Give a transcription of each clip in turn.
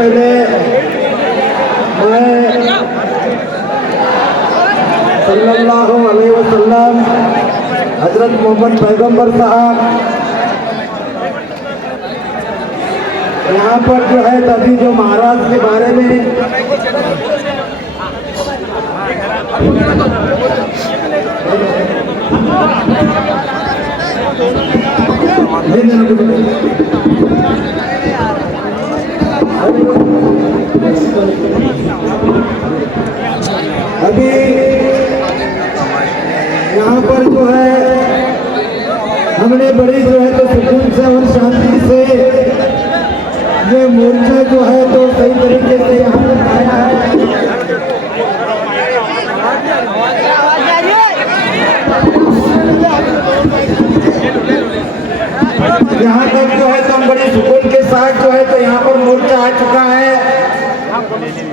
पहले मैं सल्लल्लाहु अलैहि वसल्लम हजरत मोहम्मद पैगंबर साहब यहाँ पर जो है अभी जो महाराज के बारे में अभी यहाँ पर जो है हमने बड़ी जो है तो सुकून से और शांति से ये मोर्चा जो है तो सही तरीके से यहाँ पर आया है। यहाँ तक जो है तो हम बड़ी सुकून के साथ जो है तो यहाँ पर मोर्चा आ चुका है।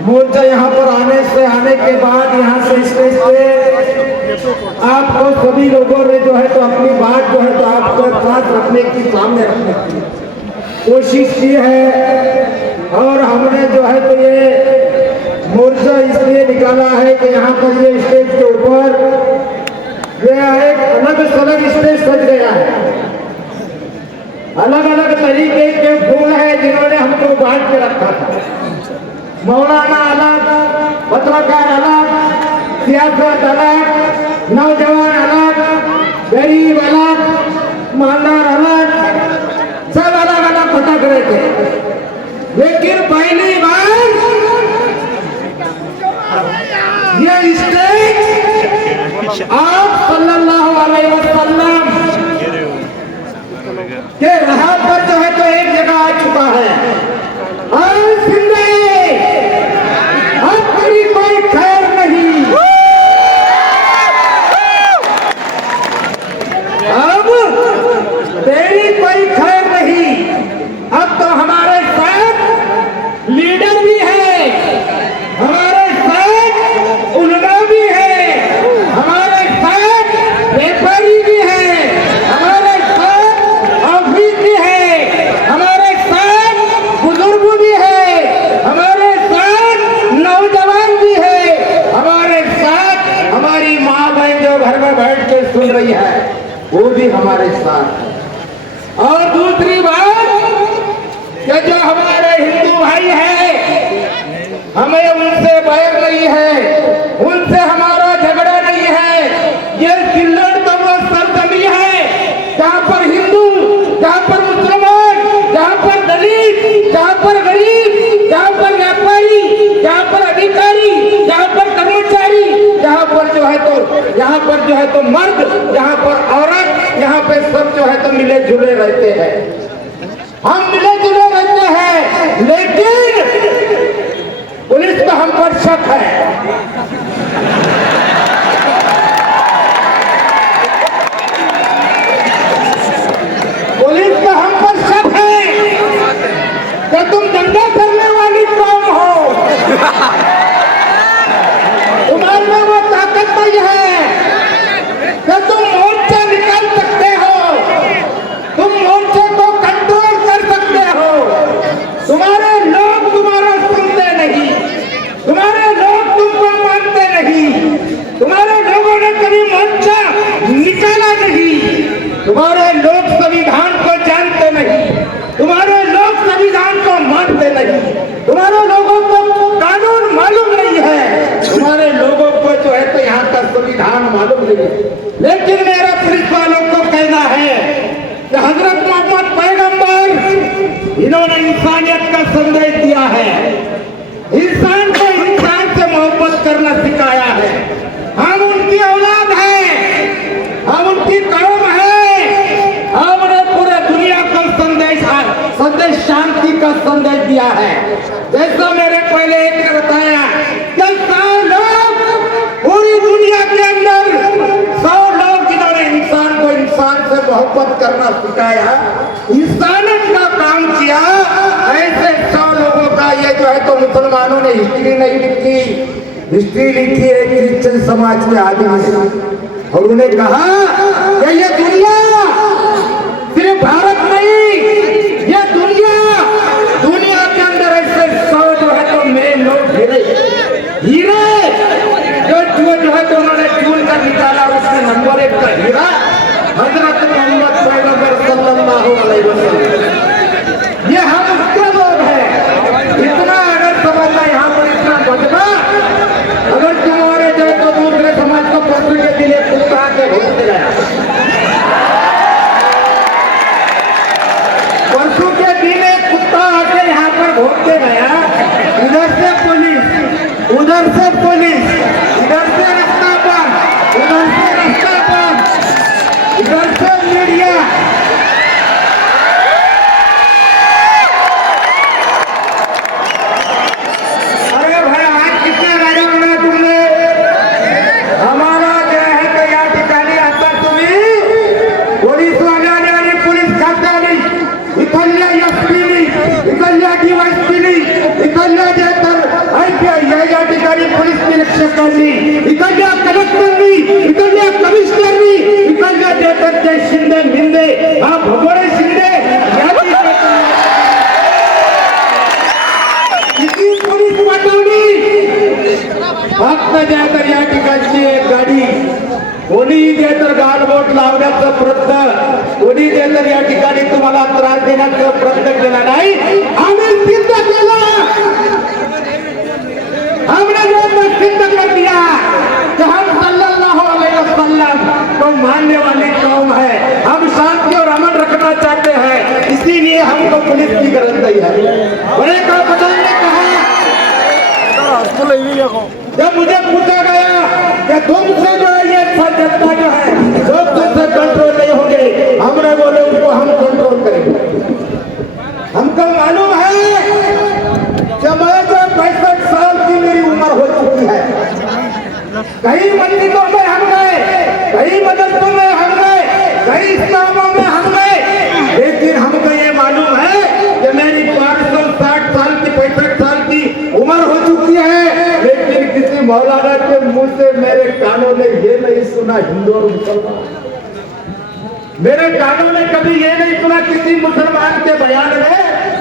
मोर्चा यहाँ पर आने के बाद यहाँ से स्टेज पे आपको सभी लोगों ने जो है तो अपनी बात जो है तो आपके पास रखने की, सामने रखने की कोशिश की है। और हमने जो है तो ये मोर्चा इसलिए निकाला है कि यहाँ पर ये स्टेज के ऊपर ये एक अलग अलग स्टेज सज गया है। अलग अलग तरीके के फूल है जिन्होंने हमको बांट के रखा था। मौलाना अलग, पत्रकार अलग, सियासत अलग, नौजवान अलग, गरीब अलग, मालदार अलग, सब अलग अलग भटक रहे थे। लेकिन पहली बार ये स्टेज आप सल्लल्लाहु अलैहि वसल्लम के राह पर जो है तो एक जगह आ चुका है। और जिंदगी अब तेरी कोई खैर नहीं, अब तेरी कोई खैर नहीं। अब तो हमारे साथ लीडर भी है, हमारे साथ उलमा भी है, हमारे साथ व्यापारी भी है, हमारे साथ ऑफिस भी है, हमारे साथ बुजुर्ग भी है, हमारे साथ नौजवान भी है, हमारे साथ हमारी माँ बहन जो घर में बैठ के सुन रही है वो भी हमारे साथ है। और दूसरी बात कि जो हमारे हिंदू भाई है हमें उनसे बैर नहीं है, उनसे हमारा झगड़ा नहीं है। ये सिल्लड़ तो वो सरजमी है जहाँ पर हिंदू, जहाँ पर मुसलमान, जहाँ पर दलित, जहाँ पर गरीब, जहाँ पर व्यापारी, जहाँ पर अधिकारी, जहाँ पर कर्मचारी, जहाँ पर जो है तो यहाँ पर जो है तो मर्द, यहाँ पर औरत, यहाँ पे सब जो है तो मिले जुले रहते हैं। हम मिले जुले रहते हैं, लेकिन पुलिस का हम पर शक है। पुलिस का हम पर शक है कि तुम दंगा करने वाली कौन हो, तुम्हारे में वो ताकत नहीं है कि तुम मोर्चा निकाल सकते हो, तुम मोर्चे को कंट्रोल कर सकते हो। तुम्हारे लोग तुम्हारा सुनते नहीं, तुम्हारे लोग तुमको मानते नहीं, तुम्हारे लोगों ने कभी मोर्चा निकाला नहीं, तुम्हारे लोग संविधान को जानते नहीं, तुम्हारे लोग संविधान को मानते नहीं, तुम्हारे लोगों को कानून मालूम नहीं है, तुम्हारे लोगों को जो है तो यहाँ का संविधान मालूम नहीं है। लेकिन मेरा पुलिस वालों को कहना है कि हजरत मोहम्मद पैगंबर इन्होंने इंसानियत का संदेश दिया है, इंसान को इंसान से मोहब्बत करना सिखाया है। हम उनकी औलाद हैं, हम उनकी कौम है, हमने पूरे दुनिया को संदेश शांति का संदेश दिया है। जैसा मेरे पहले एक ने बताया कि 100 लोग पूरी दुनिया के अंदर 100 लोग जिन्होंने इंसान को इंसान से मोहब्बत करना सिखाया, इंसानियत का काम किया, ऐसे 100 लोगों का ये जो है तो मुसलमानों ने हिस्ट्री नहीं लिखी, हिस्ट्री लिखी है क्रिश्चियन समाज के आदमी से। और उन्हें कहा कि ये दुनिया सिर्फ भारत नहीं, ये दुनिया के अंदर ऐसे 100 हजरत मोहम्मद पैगंबर सल्लल्लाहु अलैहि वसल्लम, ये हम उसके लोग हैं। इतना अगर समझना यहाँ पर इतना बचना, अगर तुम्हारे जाए तो दूसरे समाज को परसों के दिन एक कुत्ता के भोग गया, परसों के दिन एक कुत्ता आके यहाँ पर भोग के गया, इधर से पुलिस, उधर से पुलिस, इधर से रास्ता बंद, उधर से रास्ता बंद, इधर से मीडिया। अरे भाई आज कितने राजा बना तुमने, हमारा जो है तो या ठिकाणी आता तुम्ही पोलीस वाल्याने आणि पोलीस खात्याने इथल्या एसपीनी, इथल्या डीवायएसपीनी, इथल्या जे तर या ठिकाणी पोलीस निरीक्षकांनी, इथल्या कलेक्टरनी, इथल्या कमिशनरनी, इथल्या जे तर जय शिंदे मिंदे, हा भगोडे शिंदे किती पोलीस वाटवली, फक्त जे तर या ठिकाणची एक गाडी कोणी जे तर गालबोट लावण्याचा प्रयत्न, कोणी जे तर या ठिकाणी तुम्हाला त्रास देण्याचा प्रयत्न केला नाही, आम्ही सिद्ध केला, हमने जो सिद्ध कर दिया कि हम सल्लल्लाहु अलैहि वसल्लम को मानने वाली कौम है, हम शांति और अमन रखना चाहते हैं, इसीलिए हमको पुलिस की गरज नहीं है। बड़े का प्रधान ने कहा, जब मुझे पूछा गया कि तुमसे जो है ये जनता जो है जो तुमसे कंट्रोल नहीं होंगे, हमने बोले उनको हम कंट्रोल करेंगे। हमको मालूम है कि मैं जो 65 साल की मेरी उम्र हो चुकी है, कई मंदिरों में हम गए, कई मदरसों में हम गए, कई इस्लामों में हम गए, लेकिन हमको ये मालूम है कि मेरी 560 साल की 65 साल की उम्र हो चुकी है, लेकिन किसी मौलाना के मुंह से मेरे कानों ने ये नहीं सुना हिंदू और मुसलमान, मेरे कानों ने कभी ये नहीं सुना किसी मुसलमान के बयान में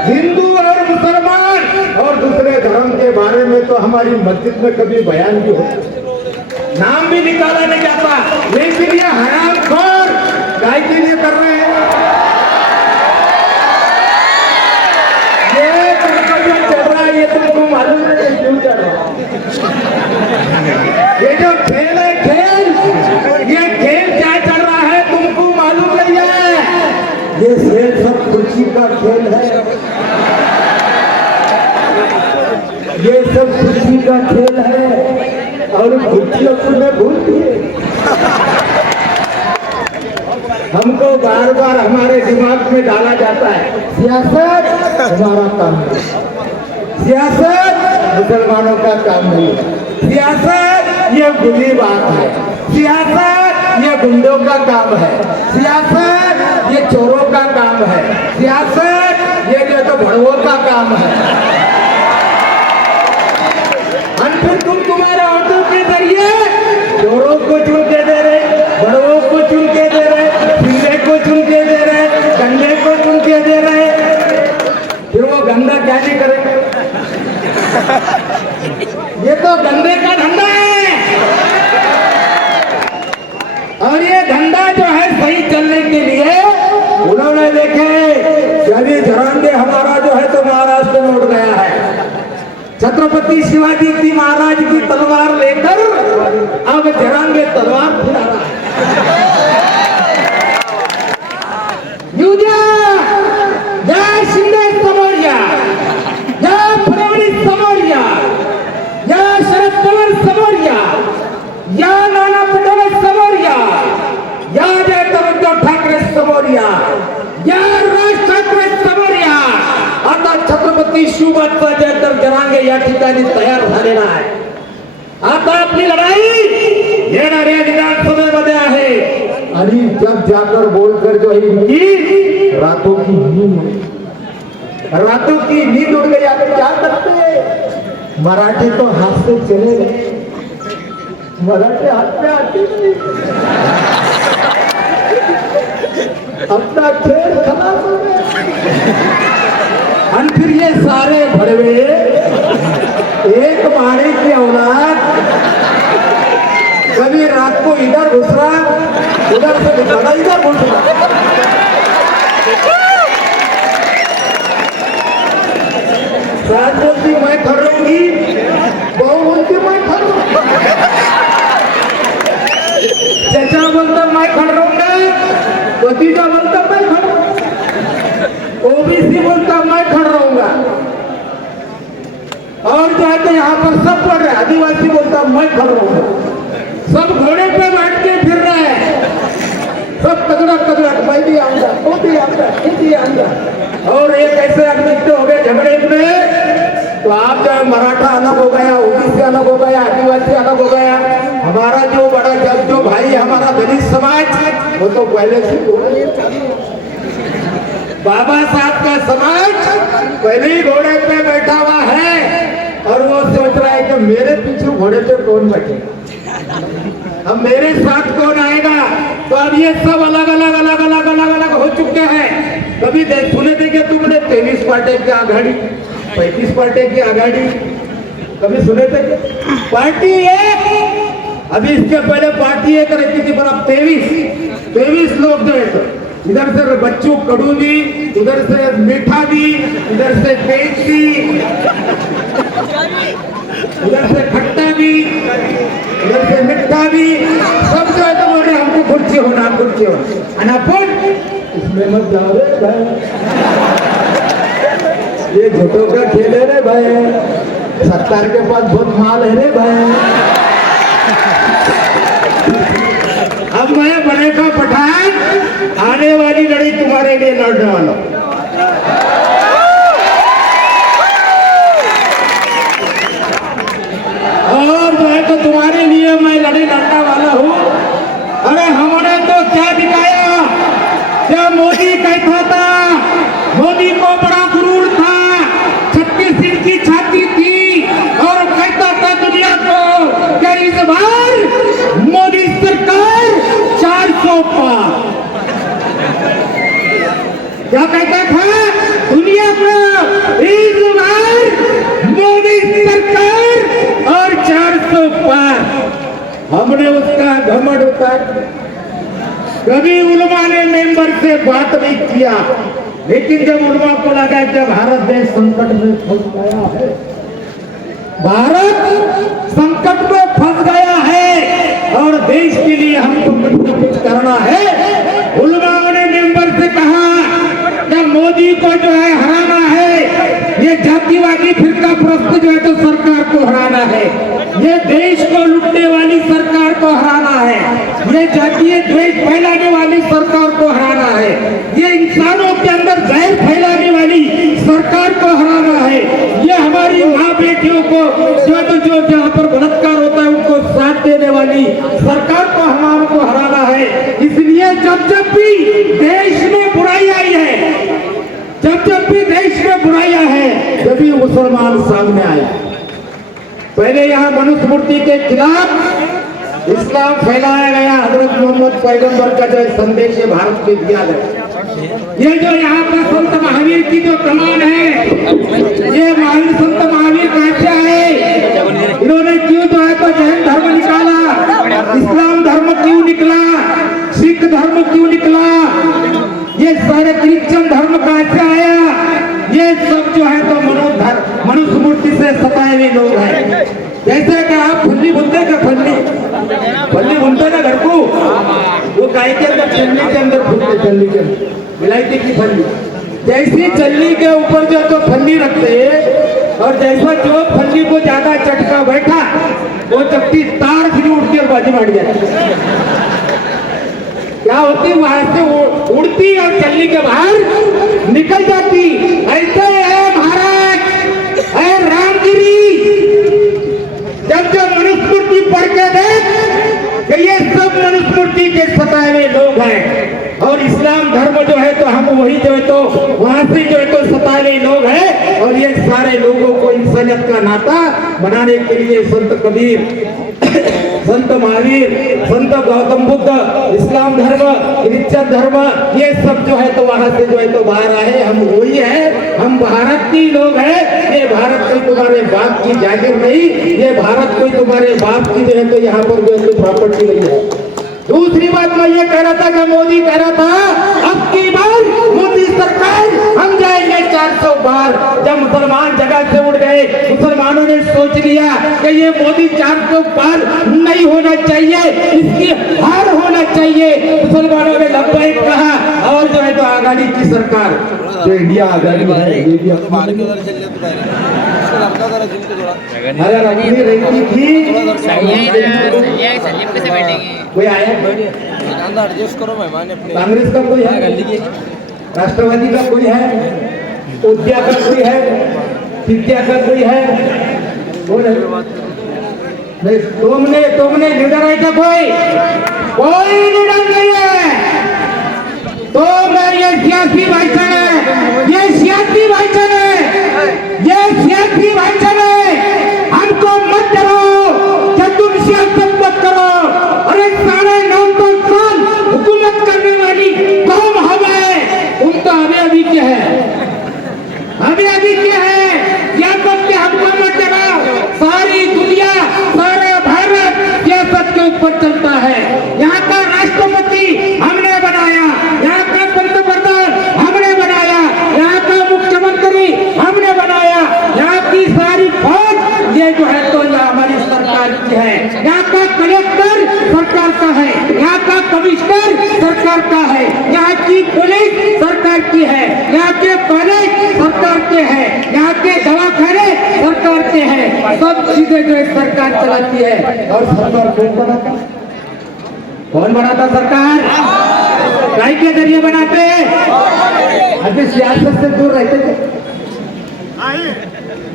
हिंदू और मुसलमान और दूसरे धर्म के बारे में तो हमारी मस्जिद में कभी बयान भी होता, नाम भी निकाला नहीं जाता, लेकिन ये हरामखोर काय के लिए कर रहे हैं? ये तुमको जो चल रहा है ये तुमको मालूम नहीं क्यों चल रहा है? ये जो खेल है खेल, ये खेल क्या चल रहा है तुमको मालूम नहीं है? ये खेल सब खुशी का खेल है, ये सब खुशी का खेल है और खुशियों को न भूलिए। हमको बार बार हमारे दिमाग में डाला जाता है सियासत हमारा काम नहीं, सियासत मुसलमानों का काम नहीं, सियासत ये बुरी बात है, सियासत ये गुंडों का काम है, सियासत ये चोरों का काम है, सियासत ये जो तो भड़वों का काम है। फिर तुम तुम्हारे ऑटो के जरिए चोरों को चुन के दे रहे, बड़ों को चुन के दे रहे, सिंधे को चुन के दे रहे, गंदे को चुन के दे रहे, फिर वो गंदा क्या नहीं करेगा? ये तो गंदे का धंधा है, और ये धंधा जो है सही चलने के लिए उन्होंने देखे यदि जरांगे हमारा जो है तो महाराष्ट्र में उठ गया है, छत्रपति शिवाजी की महाराज की तलवार लेकर अब जरांगे तलवार फुला रहा है। या शिंदे समोरिया, या फडणवीस समोरिया, या शरद पवार समोरिया, या नाना पटोले समोरिया, या जयंत उद्धव ठाकरे समोरिया, या राज ठाकरे समोरिया, आता छत्रपती शिवबाचा जयंत जरांगे या ठिकाणी तयार झालेला आहे। आता आपली लढाई येणाऱ्या विधानसभेमध्ये आहे आणि जब जाकर बोलकर जो है रातों की नींद उड़ गई। आप क्या करते हैं? मराठी तो हाथ से चले गए, मराठी हाथ में आती नहीं, अपना खेल खलास हो गया। और फिर ये सारे भड़वे एक मारे की औलाद कभी रात को इधर घुस रहा, उधर से निकाला, इधर बोल रहा। सास बोलती मैं खड़ूंगी, बहू बोलती मैं खड़ूंगी, चचा बोलता मैं खड़ूंगा, भतीजा बोलता मैं खड़ूंगा, ओबीसी बोलता मैं खड़ रहूंगा। और जो है तो यहाँ पर सब पढ़ रहे, आदिवासी बोलता मैं खड़ रहूंगा। सब घोड़े पे बैठ के फिर रहे हैं, सब तगड़ा तगड़ा, मैं भी आऊंगा, वो भी आऊंगा, ये भी आऊंगा। और एक ऐसे आदमी हो गए झगड़े में, तो आप जो मराठा अलग हो गया, ओबीसी अलग हो गया, आदिवासी अलग हो गया। हमारा जो बड़ा जो भाई हमारा दलित समाज, वो तो पहले से बाबा साहब का समाज पहले ही घोड़े पे बैठा हुआ है, और वो सोच रहा है कि मेरे पीछे घोड़े पे कौन बैठेगा, अब मेरे साथ कौन आएगा। तो अब ये सब अलग अलग अलग अलग अलग अलग हो चुके हैं। कभी सुने थे कि तुमने 23 पार्टी की आघाड़ी, 35 पार्टी की आघाड़ी, कभी सुने थे? पार्टी एक, अभी इसके पहले पार्टी एक रहती थी, पर अब 23 लोग जो है, इधर से बच्चों कड़ू भी, उधर से मीठा भी, इधर से तेज भी, उधर से खट्टा भी, उधर से मिठा भी, सब जो है तो बोले हमको कुर्सी होना, कुर्सी होना। अनापुर इसमें मत जाओ रे भाई, ये झूठों का खेल है रे भाई, सरकार के पास बहुत माल है रे भाई। अब मैं बड़े का पठान, आने वाली लड़ाई तुम्हारे लिए लड़ने वाला हूं। और जो है तो तुम्हारे लिए मैं लड़ाई लड़ने वाला हूँ। अरे हमने तो क्या दिखाया, जब मोदी कहता था, मोदी को बड़ा गुरूर था, 36 इंच की छाती थी, और कहता था दुनिया को कि इस बार मोदी सरकार 400 पार। क्या कहता था दुनिया को, इस बार मोदी सरकार और 400 पार। हमने उसका घमंड उतार, कभी उलमा ने मेंबर से बात नहीं किया, लेकिन जब उलमा को लगा कि भारत देश संकट में फंस गया है, भारत संकट में फंस गया है और देश के लिए हमको कुछ न कुछ करना है, उलमा ने मेंबर से कहा कि मोदी को जो है हराना है, ये जातिवादी फिरका प्रस्त जो है तो सरकार को हराना है, ये देश को लूटने वाली सरकार को हराना है, ये जातीय द्वेष फैलाने वाली सरकार को हराना है, ये इंसानों के अंदर जहर फैलाने वाली सरकार को हराना है, ये हमारी माँ बेटियों को जो जहाँ पर बलात्कार होता है उनको साथ देने वाली सरकार को हमको हराना है। इसलिए जब जब भी देश में बुराई आई है, जब जब भी देश में बुराइयां है, तभी मुसलमान सामने आए। पहले यहाँ मनुस्मृति के खिलाफ इस्लाम फैलाया गया, हजरत मोहम्मद पैगंबर का जो संदेश है भारत में दिया गया। ये जो यहाँ पर संत महावीर की जो कमान है, ये महावीर संत महावीर कहाँ से आए, इन्होंने क्यों जो है तो जैन धर्म निकाला, इस्लाम धर्म क्यों निकला, सिख धर्म क्यों निकला, ये सारे क्रिश्चियन धर्म कहाँ से आया, ये सब जो है तो मनुस्मृति से सताए हुए लोग हैं। जैसे कि आप फल्ली बुनते का फल्ली बुनते ना घर को, वो गाय के अंदर चलनी के अंदर फूलते, चलनी के अंदर इलायची की फल्ली, जैसी चलनी के ऊपर जो तो फल्ली रखते, और जैसा जो फल्ली को ज्यादा चटका बैठा, वो चपटी तार फिर उठ के बाजी मार जाती, क्या होती वहां से उड़ती और चलनी के बाहर निकल जाती। ऐसे है महाराज, है रामगिरी, जब जब मनुस्मृति पढ़ के देख कि ये सब मनुस्मृति के सताए हुए लोग हैं, और इस्लाम धर्म जो है तो हम वही जो है तो वहां से जो है तो सताए हुए लोग हैं, और ये सारे लोगों को इंसानियत का नाता बनाने के लिए संत कबीर, संत महावीर, संत गौतम बुद्ध, इस्लाम धर्म, क्रिश्चियन धर्म, ये सब जो है तो वहां से जो है तो बाहर आए। हम वही है, हम भारत के लोग हैं। ये भारत कोई तुम्हारे बाप की जागीर नहीं, ये भारत कोई तुम्हारे बाप की जो है तो यहाँ पर जो है तो प्रॉपर्टी नहीं है। दूसरी बात मैं ये कह रहा था कि मोदी कह रहा था अब की बार मोदी सरकार हम जाएंगे 400 बार। जब मुसलमान जगह से उड़ गए, मुसलमानों ने सोच लिया कि ये मोदी 400 बार नहीं होना चाहिए, इसकी हार होना चाहिए। मुसलमानों ने लब्बैक कहा और जो है तो आघाड़ी की सरकार जो इंडिया आघाड़ी है, अगर अपनी रहती थी कोई आया एडजस्ट करो मेहमान अपने। कांग्रेस का कोई है, राष्ट्रवादी का कोई है, उद्या का कोई है, विद्या का कोई है, नहीं तुमने लीडर है क्या? कोई लीडर नहीं है। तो मैं ये सियासी भाईचारा है, ये सियासी भाईचारा है, ये सियासी भाईचारा है। हमको मत डरो कि तुम सियासत मत करो। अरे 9.5 साल हुकूमत करने वाली कौम हमें, तुम तो अभी के है, अभी के है। सियासत के हमको मत डराओ। सारी दुनिया, सारा भारत सियासत के ऊपर चलता है। यहाँ का राष्ट्रपति हमने बनाया, यहाँ का पंतप्रधान हमने बनाया, यहाँ का मुख्यमंत्री हमने बनाया, यहाँ की सारी फौज ये जो है तो यह हमारी सरकार की है। यहाँ का कलेक्टर सरकार का है, यहाँ का कमिश्नर सरकार का है, यहाँ की पुलिस सरकार की है, यहाँ के कॉलेज सरकार के हैं, यहाँ के दवाखाने सरकार के हैं। सब चीजें जो सरकार चलाती है। और सरकार कौन बनाता? सरकार काय के जरिए बनाते हैं। अभी सियासत से दूर रहते थे।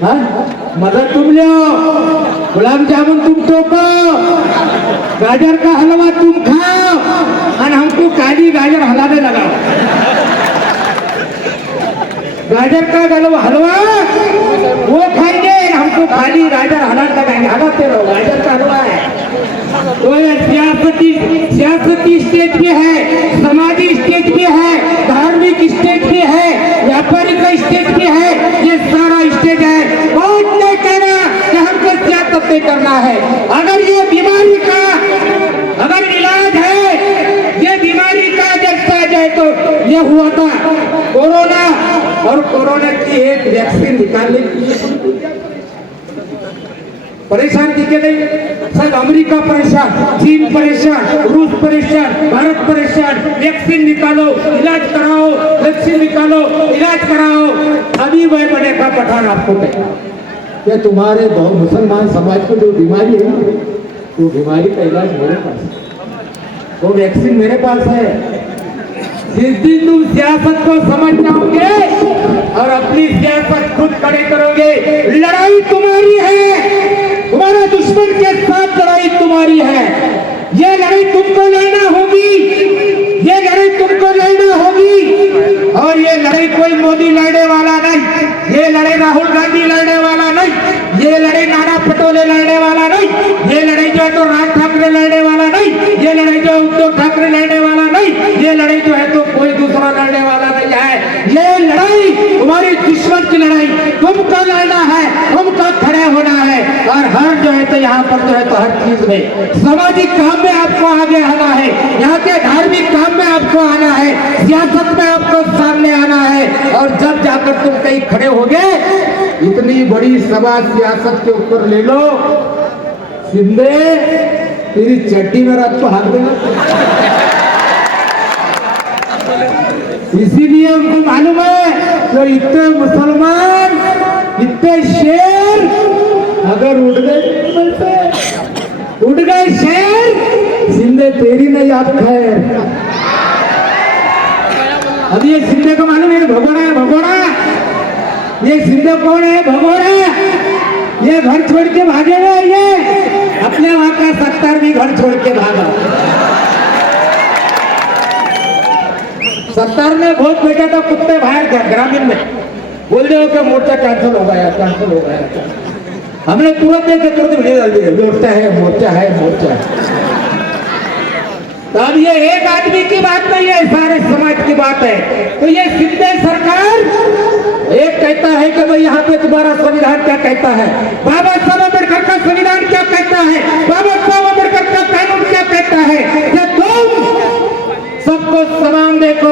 हाँ, मदद तुम लो, गुलाब जामुन तुम टोको, गाजर का हलवा तुम खाओ और हमको काली गाजर हलाने लगाओ। गाजर का हलवा वो खाएंगे, हमको खाली गाजर हलाने लगाएंगे। हलाते रहो, गाजर का हलवा है। तो ये सियासती स्टेज पे है, समाजी स्टेज पे है, धार्मिक स्टेज पे है, व्यापारिक स्टेज पे है, ये सारा स्टेज है। कौन नहीं कह रहा कि हमको सियासत नहीं करना है। अगर ये बीमारी का अगर इलाज है, ये बीमारी का जब जाए तो ये हुआ था कोरोना, और कोरोना की एक वैक्सीन निकालने के लिए परेशान थी कि नहीं? सब अमेरिका परेशान, चीन परेशान, रूस परेशान, भारत परेशान। वैक्सीन निकालो, इलाज कराओ, वैक्सीन निकालो, इलाज कराओ। अभी वह बने का पठान आपको कहता कि तुम्हारे बहुत मुसलमान समाज को जो बीमारी है, वो बीमारी का इलाज मेरे पास है, वो वैक्सीन मेरे पास है। जिस दिन तुम सियासत को समझ जाओगे और अपनी सियासत खुद खड़े करोगे, लड़ाई तुम्हारी है, तुम्हारा दुश्मन के साथ लड़ाई तुम्हारी है। ये लड़ाई तुमको लड़ना होगी, ये लड़ाई तुमको लड़ना होगी। और ये लड़ाई कोई मोदी लड़ने वाला नहीं, ये लड़ाई राहुल गांधी लड़ने वाला नहीं, ये लड़ाई नाना पटोले लड़ने वाला नहीं, ये लड़ाई जो है तो राज ठाकरे लड़ने वाला नहीं, ये लड़ाई जो उद्धव ठाकरे लड़ने वाला नहीं, ये लड़ाई जो है तो कोई दूसरा लड़ने वाला नहीं है। ये लड़ाई तुम्हारी दुश्मन की लड़ाई, तुमको लड़ना है, तुमको खड़े होना है। और हर जो है तो यहाँ पर जो है तो हर चीज में सामाजिक काम में आपको आगे आना है, यहाँ के धार्मिक काम में आपको आना है, सियासत में आपको सामने आना है। और जब जाकर तुम कहीं खड़े होगे, इतनी बड़ी सभा सियासत के ऊपर ले लो, शिंदे तेरी चड्डी में रात को हाथ देना। इसीलिए उनको मालूम है जो इतने मुसलमान, इतने शेर अगर उड़ गए शेर, शिंदे तेरी नहीं आप खैर। अब ये शिंदे को मालूम है भगोड़ा है, भगोड़ा। ये शिंदे कौन है? भगोड़ा। ये घर छोड़ के भागे हुए, ये अपने वहां का 70 भी घर छोड़ के भागा। 70 ने बहुत बेटा था कुत्ते बाहर गया ग्रामीण में, बोल रहे हो कि मोर्चा कैंसिल हो गया, कैंसिल हो गया। हमने तुरंत वीडियो डाल दी, मोर्चा है, मोर्चा है, मोर्चा है। तो अब ये एक आदमी की बात नहीं है, सारे समाज की बात है। तो ये शिंदे सरकार एक कहता है कि भाई यहाँ पे तुम्हारा संविधान क्या कहता है, बाबा साहब अम्बेडकर का संविधान क्या कहता है, बाबा साहब अम्बेडकर का कानून क्या कहता है। ये दो सबको समान देखो।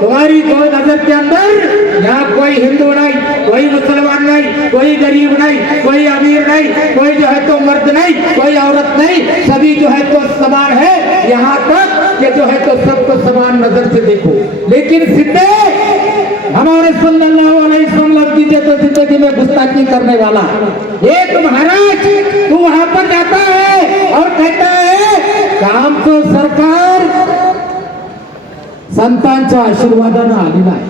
तुम्हारी जो नजर के अंदर यहाँ कोई हिंदू नहीं, कोई मुसलमान नहीं, कोई गरीब नहीं, कोई अमीर नहीं, कोई जो है तो मर्द नहीं, कोई औरत नहीं, सभी जो है तो समान है। यहाँ तक कि जो है तो सबको समान नजर से देखो। लेकिन सिद्धे हमारे सल्लल्लाहु अलैहि वसल्लम की तो जिंदगी में गुस्ताखी करने वाला एक महाराज तू वहां पर जाता है और कहता है काम तो सरकार संतांच्या आशीर्वादानं आलेला आहे,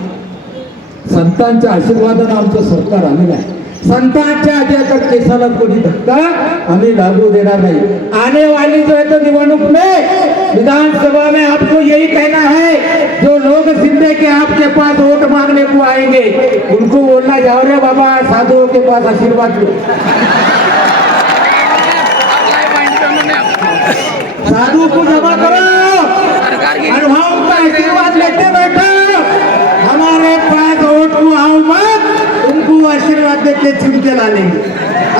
संतांच्या आशीर्वादानं आमचं सरकार आलेलं आहे। संतांच्या आज्ञा केसाला कोणी धक्का हमें लागू देना नहीं। आने वाली जो है तो निवडणूक में विधानसभा में आपको यही कहना है, जो लोग सिंधे के आपके पास वोट मांगने को आएंगे उनको बोलना जाओ रे बाबा साधुओं के पास आशीर्वाद लो, साधु को जमा करो और वहां उनका आशीर्वाद लेते बैठो। हमारे पास वोट को आओ मत, उनको आशीर्वाद देके छिड़के ला लेंगे।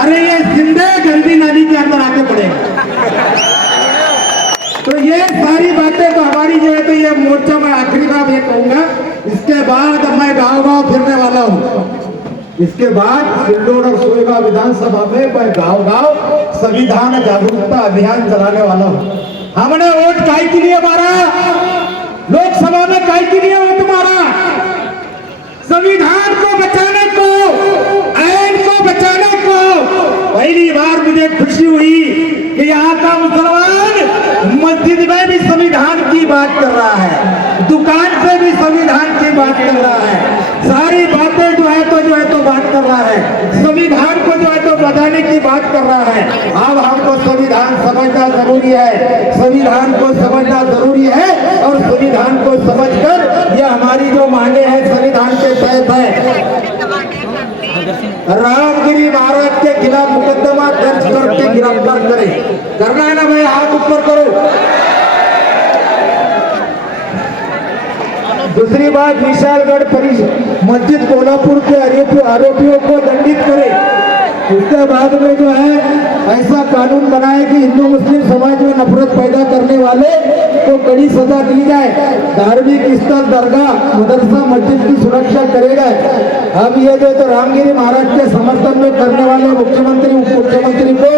अरे ये सिंधे गंदी नदी के अंदर आके पड़ेगा। तो ये सारी बातें तो हमारी जो है तो ये मोर्चा में आखिरी बात ये कहूंगा। इसके बाद मैं गांव-गांव फिरने वाला हूँ। इसके बाद सिल्लोड और सोयगांव विधानसभा में मैं गांव-गांव संविधान जागरूकता अभियान चलाने वाला हूँ। हमने वोट काय के लिए मारा, लोकसभा में काय के लिए वोट मारा, संविधान को बचाने को, आइन को बचाने को। पहली बार मुझे खुशी हुई कि यहाँ का मुसलमान मस्जिद में भी संविधान की बात कर रहा है, दुकान पे भी संविधान की बात कर रहा है, सारी बातें जो है तो बात कर रहा है, संविधान को जो है तो बचाने की बात कर रहा है। अब हमको संविधान समझना जरूरी है, संविधान को समझना जरूरी है और संविधान को समझकर ये हमारी जो मांगे हैं संविधान के तहत है। रामगिरी महाराज के खिलाफ मुकदमा दर्ज करके गिरफ्तार करें, करना है ना भाई, हाथ ऊपर करो। दूसरी बात, विशालगढ़ मस्जिद कोल्हापुर के आरोपियों को दंडित करें। उसके बाद में जो है ऐसा कानून बनाए कि हिंदू मुस्लिम समाज में नफरत पैदा करने वाले को कड़ी सजा दी जाए। धार्मिक स्थल, दरगाह, मदरसा, मस्जिद की सुरक्षा करेगा। अब ये जो तो रामगिरी महाराज के समर्थन में करने वाले मुख्यमंत्री उप मुख्यमंत्री को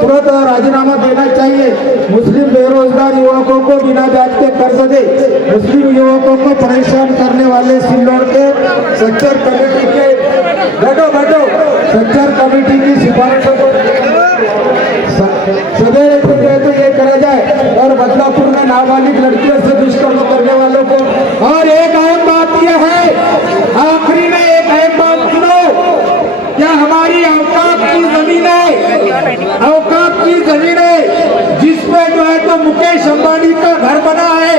तुरंत राजीनामा देना चाहिए। मुस्लिम बेरोजगार युवकों को बिना ब्याज के कर्ज दे, मुस्लिम युवकों को परेशान करने वाले सिल्लोड के सेक्टर कमेटी के सेक्टर कमेटी की सिफारिशों को सवेरे तो ये करा जाए और बदलापुर में नाबालिग लड़कियों से दुष्कर्म करने वालों को। और एक अहम बात यह है, आखिरी में एक अहम बात सुनो, क्या हमारी औकात की जमीन है, औकात की जमीन है जिसमें जो है तो मुकेश अंबानी का घर बना है,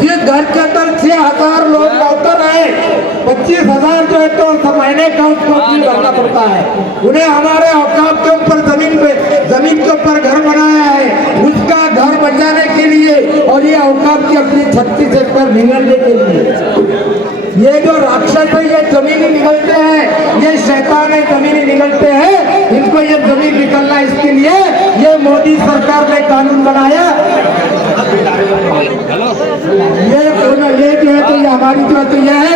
जिस घर के अंदर 6000 लोग नौकर है, 25,000 जो है तो महीने का उसको भरना पड़ता है। उन्हें हमारे औकात के ऊपर जमीन के ऊपर घर बनाया है, उसका घर बचाने के लिए और ये औकात की अपनी 36 एकड़ निगलने के लिए। ये जो राक्षस है ये जमीनी निकलते हैं, ये शैतान है जमीनी निकलते हैं, इनको ये जमीन निकलना, इसके लिए ये मोदी सरकार ने कानून बनाया। ये जो है तो ये हमारी जो है तो ये है।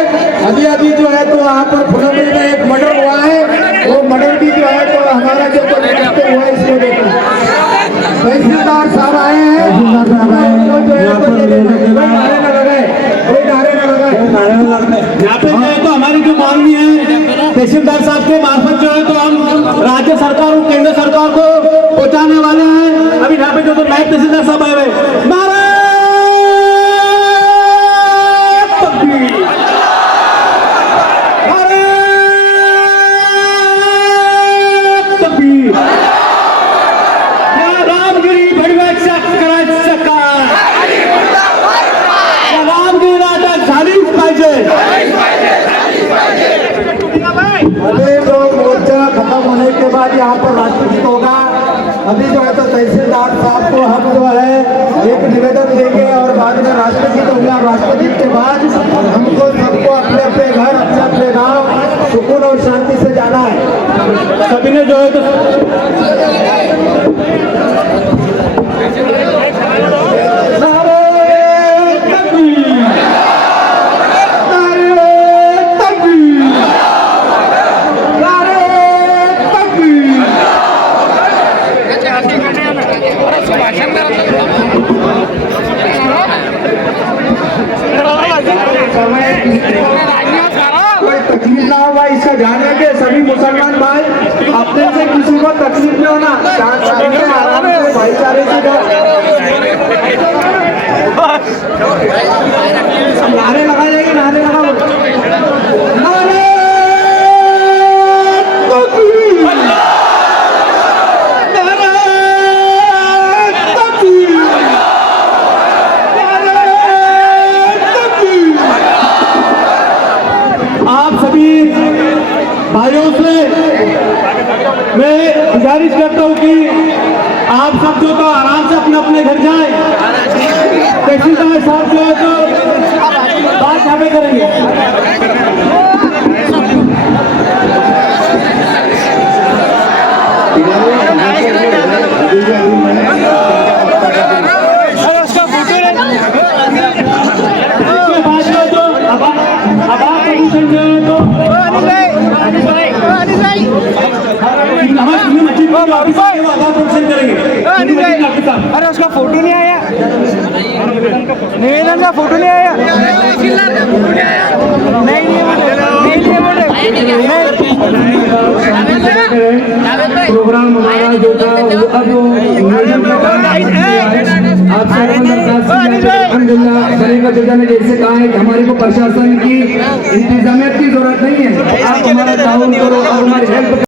अभी जो है तो वहाँ पर फुलंबरी में एक मर्डर हुआ है, वो मर्डर भी जो है तो हमारा जो हुआ है इसको देखो। तहसीलदार साहब आए हैं, यहाँ पे जो है तो हमारी जो मांगी है तहसीलदार साहब के मार्फत जो है तो हम राज्य सरकार और केंद्र सरकार को पहुँचाने वाले हैं। अभी यहाँ पे जो तो नायब तहसीलदार साहब आए हुए, के बाद यहाँ पर राष्ट्रगीत होगा। अभी जो है तो तहसीलदार साहब को हम जो है एक निवेदन देंगे और बाद में राष्ट्रगीत होगा। राष्ट्रगीत के बाद हमको सबको अपने अपने घर, अपने अपने गांव सुकून और शांति से जाना है। सभी ने जो है तो नारे तकबीर, तकलीफ ना होगा इसका ध्यान रखें। सभी मुसलमान भाई अपने से किसी को तकलीफ न होना, शांति से आराम से भाईचारे से नारे लगाए जाएंगे, नारे लगाओ। नारे तकबीर, नारे तकबीर, नारे तकबीर। आप सभी भाइयों से मैं गुजारिश करता हूँ कि आप सब जो तो आराम से अपने अपने घर जाएं। तहसीलदार साहब जो है तो बात यहाँ पे करेंगे। अरे उसका फोटो नहीं आया, निवेदन का फोटो नहीं आया, नहीं प्रोग्राम हमारा जो था वो अब आप अल्हम्दुलिल्लाह ने जैसे कहा है कि हमारे को प्रशासन की इंतजामियत की जरूरत नहीं है, आप हमारा ताउन करो और हमारी हेल्प